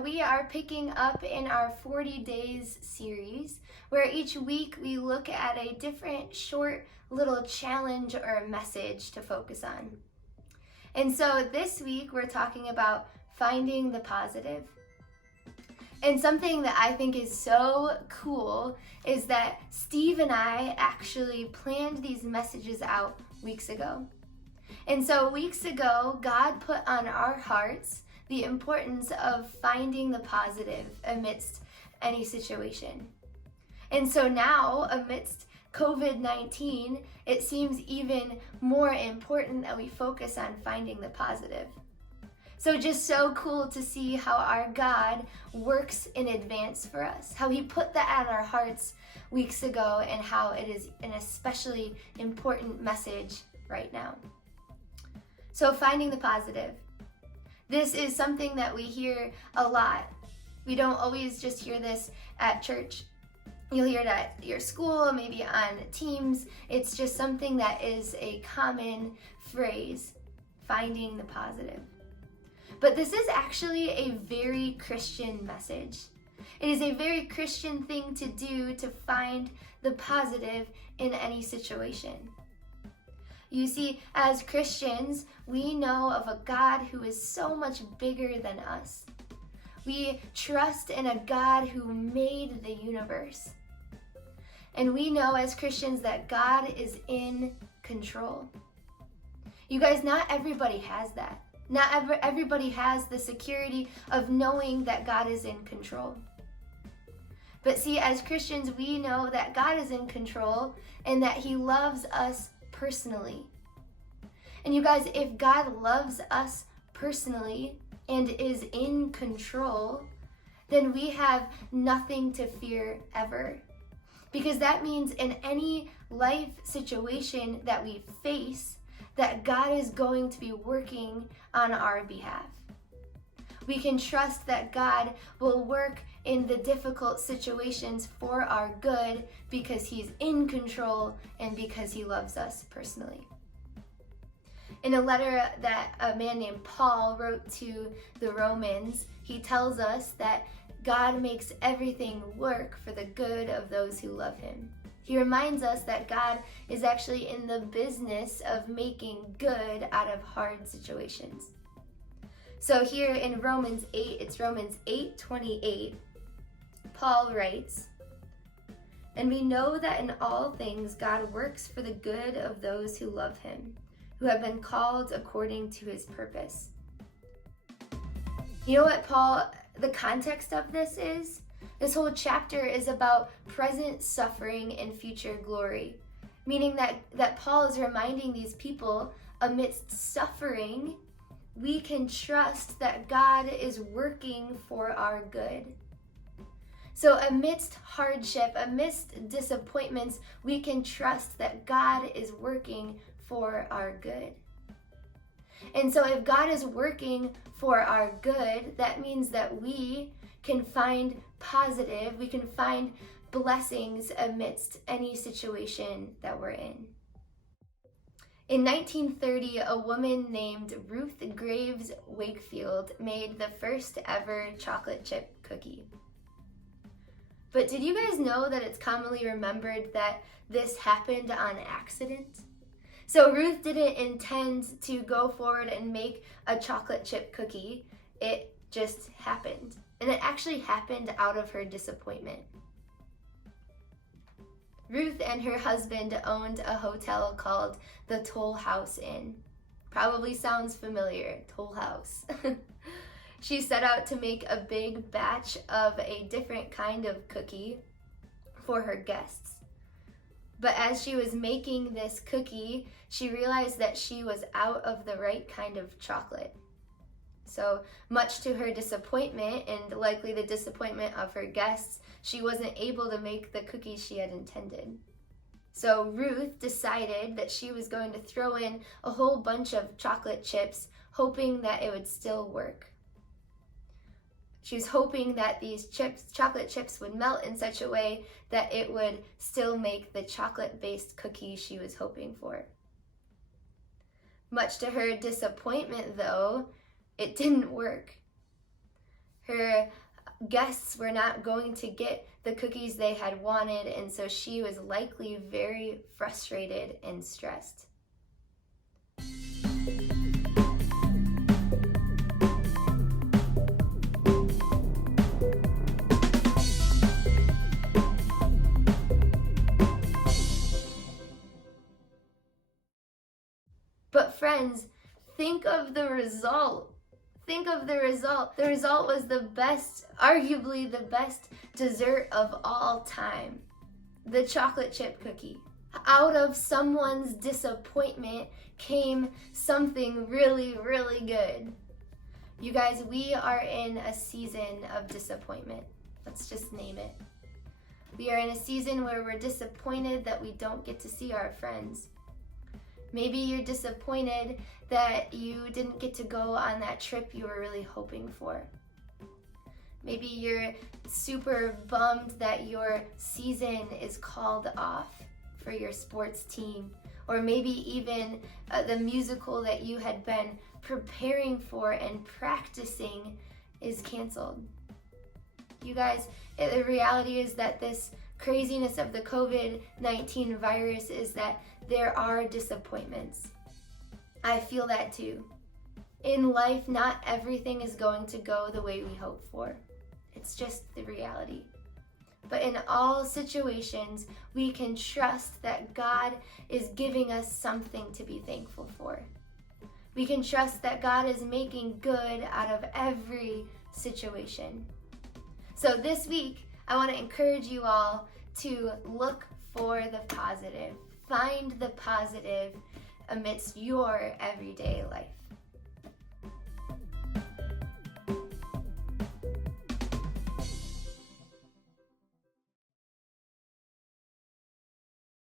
so we are picking up in our 40 Days series, where each week we look at a different short little challenge or message to focus on. And so this week we're talking about finding the positive. And something that I think is so cool is that Steve and I actually planned these messages out weeks ago. And so weeks ago, God put on our hearts the importance of finding the positive amidst any situation. And so now, amidst COVID-19, it seems even more important that we focus on finding the positive. So just so cool to see how our God works in advance for us, how he put that on our hearts weeks ago, and how it is an especially important message right now. So finding the positive. This is something that we hear a lot. We don't always just hear this at church. You'll hear it at your school, maybe on teams. It's just something that is a common phrase, finding the positive. But this is actually a very Christian message. It is a very Christian thing to do to find the positive in any situation. You see, as Christians, we know of a God who is so much bigger than us. We trust in a God who made the universe. And we know as Christians that God is in control. You guys, not everybody has that. Not everybody has the security of knowing that God is in control. But see, as Christians, we know that God is in control and that he loves us personally. And you guys, if God loves us personally and is in control, then we have nothing to fear ever. Because that means in any life situation that we face, that God is going to be working on our behalf. We can trust that God will work in the difficult situations for our good because he's in control and because he loves us personally. In a letter that a man named Paul wrote to the Romans, he tells us that God makes everything work for the good of those who love him. He reminds us that God is actually in the business of making good out of hard situations. So here in Romans 8, it's Romans 8:28, Paul writes, "And we know that in all things God works for the good of those who love him, who have been called according to his purpose." You know what, Paul, the context of this is? This whole chapter is about present suffering and future glory, meaning that Paul is reminding these people amidst suffering, we can trust that God is working for our good. So amidst hardship, amidst disappointments, we can trust that God is working for our good. And so if God is working for our good, that means that we can find positive, we can find blessings amidst any situation that we're in. In 1930, a woman named Ruth Graves Wakefield made the first ever chocolate chip cookie. But did you guys know that it's commonly remembered that this happened on accident? So Ruth didn't intend to go forward and make a chocolate chip cookie. It just happened. And it actually happened out of her disappointment. Ruth and her husband owned a hotel called the Toll House Inn. Probably sounds familiar, Toll House. She set out to make a big batch of a different kind of cookie for her guests. But as she was making this cookie, she realized that she was out of the right kind of chocolate. So much to her disappointment, and likely the disappointment of her guests, she wasn't able to make the cookies she had intended. So Ruth decided that she was going to throw in a whole bunch of chocolate chips, hoping that it would still work. She was hoping that these chocolate chips would melt in such a way that it would still make the chocolate-based cookie she was hoping for. Much to her disappointment, though, it didn't work. Her guests were not going to get the cookies they had wanted, and so she was likely very frustrated and stressed. But friends, think of the result. Think of the result. The result was the best, arguably the best dessert of all time. The chocolate chip cookie. Out of someone's disappointment came something really, really good. You guys, we are in a season of disappointment. Let's just name it. We are in a season where we're disappointed that we don't get to see our friends. Maybe you're disappointed that you didn't get to go on that trip you were really hoping for. Maybe you're super bummed that your season is called off for your sports team, or maybe even the musical that you had been preparing for and practicing is canceled. You guys, the reality is that this craziness of the COVID-19 virus is that there are disappointments. I feel that too. In life, not everything is going to go the way we hope for. It's just the reality. But in all situations, we can trust that God is giving us something to be thankful for. We can trust that God is making good out of every situation. So this week, I want to encourage you all to look for the positive. Find the positive amidst your everyday life.